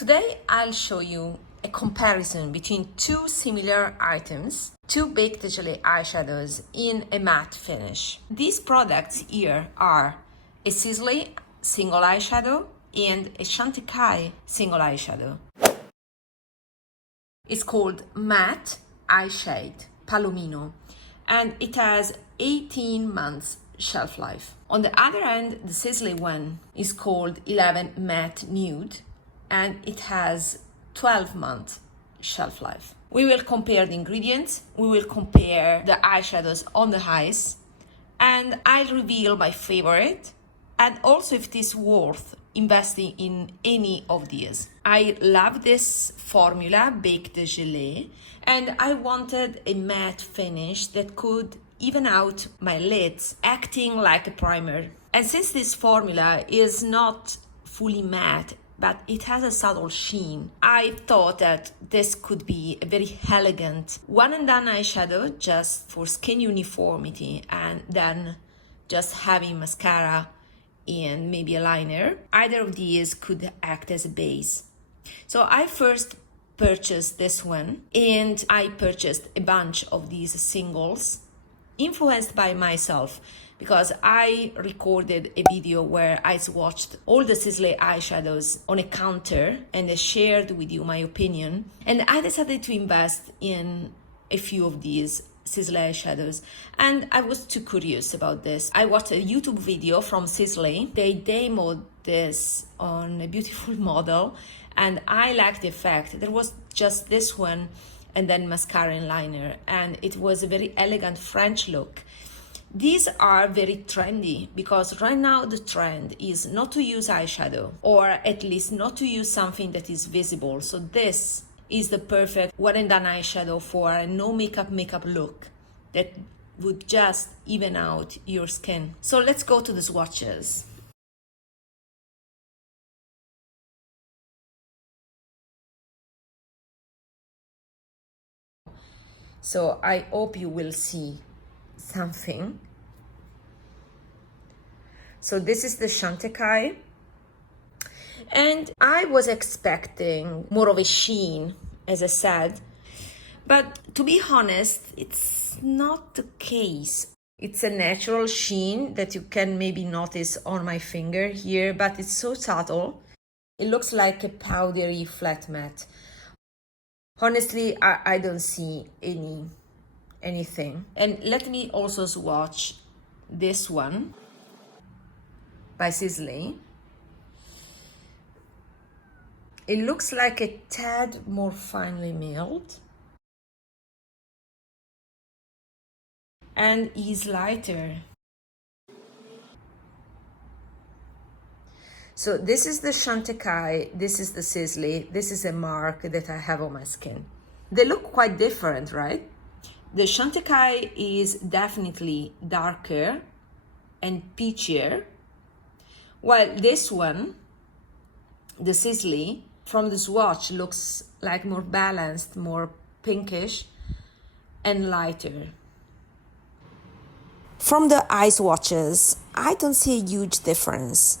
Today I'll show you a comparison between two similar items, two baked gelée eyeshadows in a matte finish. These products here are a Sisley single eyeshadow and a Chantecaille single eyeshadow. It's called Matte Eyeshade Palomino and it has 18 months shelf life. On the other end, the Sisley one is called 11 Matte Nude and it has 12 months shelf life. We will compare the ingredients, we will compare the eyeshadows on the eyes, and I'll reveal my favorite and also if it is worth investing in any of these. I love this formula, baked gelée, and I wanted a matte finish that could even out my lids, acting like a primer. And since this formula is not fully matte, but it has a subtle sheen, I thought that this could be a very elegant one and done eyeshadow just for skin uniformity and then just having mascara and maybe a liner. Either of these could act as a base. So I first purchased this one and I purchased a bunch of these singles influenced by myself because I recorded a video where I swatched all the Sisley eyeshadows on a counter and I shared with you my opinion, and I decided to invest in a few of these Sisley eyeshadows and I was too curious about this. I watched a YouTube video from Sisley. They demoed this on a beautiful model and I liked the effect. There was just this one and then mascara and liner, and it was a very elegant French look. These are very trendy because right now the trend is not to use eyeshadow, or at least not to use something that is visible. So this is the perfect one and done eyeshadow for a no makeup look that would just even out your skin. So let's go to the swatches. So I hope you will see something. So this is the Chantecaille. And I was expecting more of a sheen, as I said. But to be honest, it's not the case. It's a natural sheen that you can maybe notice on my finger here, but it's so subtle. It looks like a powdery flat matte. Honestly, I don't see anything. And let me also swatch this one by Sisley. It looks like a tad more finely milled and is lighter. So this is the Chantecaille, this is the Sisley, this is a mark that I have on my skin. They look quite different, right? The Chantecaille is definitely darker and peachier, while this one, the Sisley, from the swatch looks like more balanced, more pinkish and lighter. From the eye swatches, I don't see a huge difference.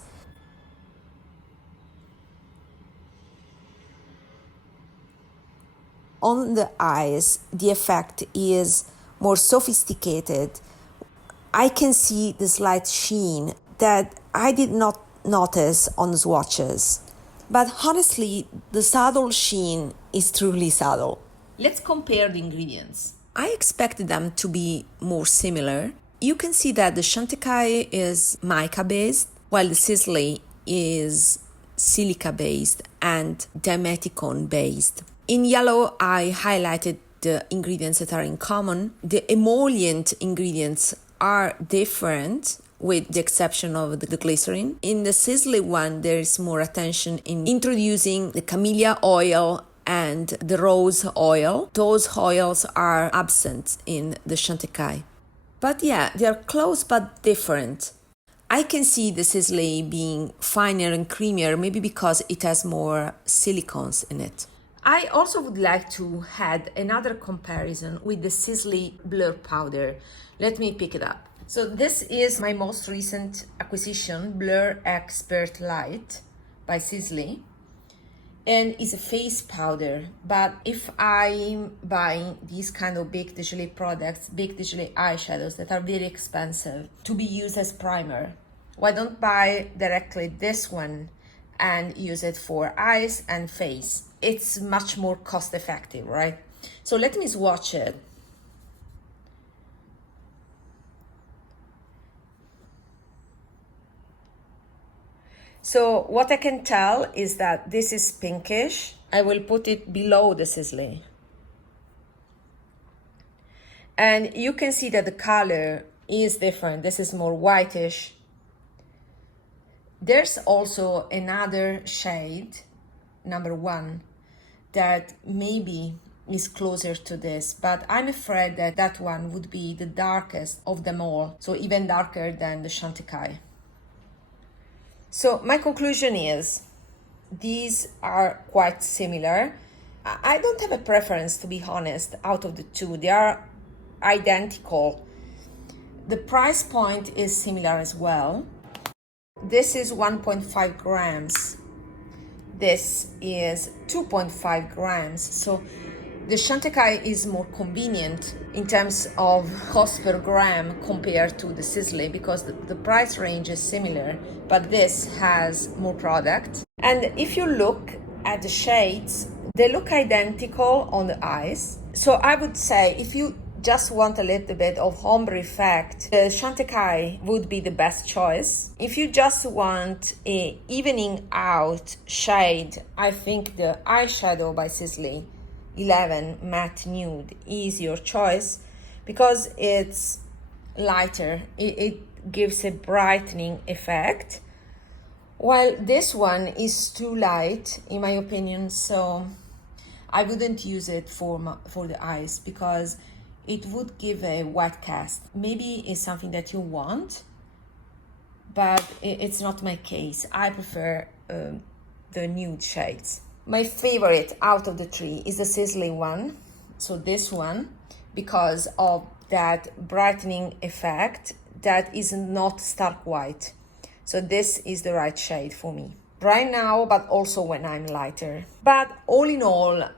On the eyes, the effect is more sophisticated. I can see the slight sheen that I did not notice on the swatches. But honestly, the subtle sheen is truly subtle. Let's compare the ingredients. I expected them to be more similar. You can see that the Chantecaille is mica based, while the Sisley is silica based and dimeticone based. In yellow, I highlighted the ingredients that are in common. The emollient ingredients are different with the exception of the glycerin. In the Sisley one, there is more attention in introducing the camellia oil and the rose oil. Those oils are absent in the Chantecaille. But yeah, they are close but different. I can see the Sisley being finer and creamier, maybe because it has more silicones in it. I also would like to add another comparison with the Sisley Blur Powder. Let me pick it up. So this is my most recent acquisition, Blur Expert Light by Sisley. and it's a face powder. But if I'm buying these kind of Big Déjeuner products, Big Déjeuner eyeshadows that are very expensive to be used as primer, why don't buy directly this one and use it for eyes and face? It's much more cost effective, right? So let me swatch it. So what I can tell is that this is pinkish. I will put it below the Sisley. And you can see that the color is different. This is more whitish. There's also another shade, number 1, that maybe is closer to this, but I'm afraid that that one would be the darkest of them all, so even darker than the Chantecaille. So my conclusion is these are quite similar. I don't have a preference, to be honest, out of the two. They are identical. The price point is similar as well. This is 1.5 grams. This is 2.5 grams. So the Chantecaille is more convenient in terms of cost per gram compared to the Sisley, because the price range is similar, but this has more product. And if you look at the shades, they look identical on the eyes. So I would say if you just want a little bit of ombre effect, the Chantecaille would be the best choice. If you just want a evening out shade, I think the Eyeshadow by Sisley 11 Matte Nude is your choice, because it's lighter. It gives a brightening effect, while this one is too light in my opinion, so I wouldn't use it for the eyes, because it would give a white cast. Maybe it's something that you want, but it's not my case. I prefer the nude shades. My favorite out of the 3 is the Sisley one, so this one, because of that brightening effect that is not stark white. So this is the right shade for me right now, but also when I'm lighter. But all in all,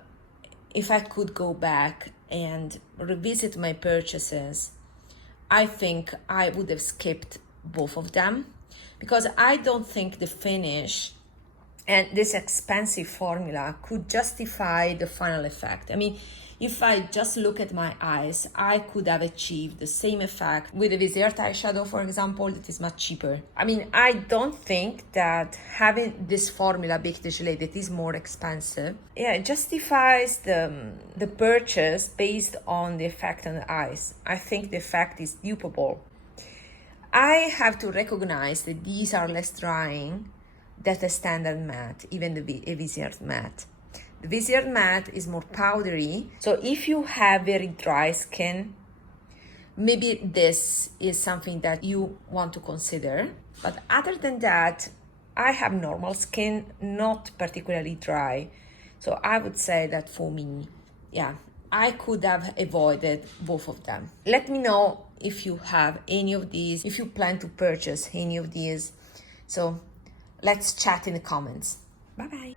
if I could go back and revisit my purchases, I think I would have skipped both of them, because I don't think the finish and this expensive formula could justify the final effect. I mean, if I just look at my eyes, I could have achieved the same effect with a Vinted eyeshadow, for example, that is much cheaper. I mean, I don't think that having this formula, Big Déjeuner, that is more expensive, justifies the purchase based on the effect on the eyes. I think the effect is dupable. I have to recognize that these are less drying than the standard matte, even the Vinted matte. The Vinted matte is more powdery, so if you have very dry skin, maybe this is something that you want to consider. But other than that, I have normal skin, not particularly dry, so I would say that for me, I could have avoided both of them. Let me know if you have any of these, if you plan to purchase any of these. So let's chat in the comments. Bye bye.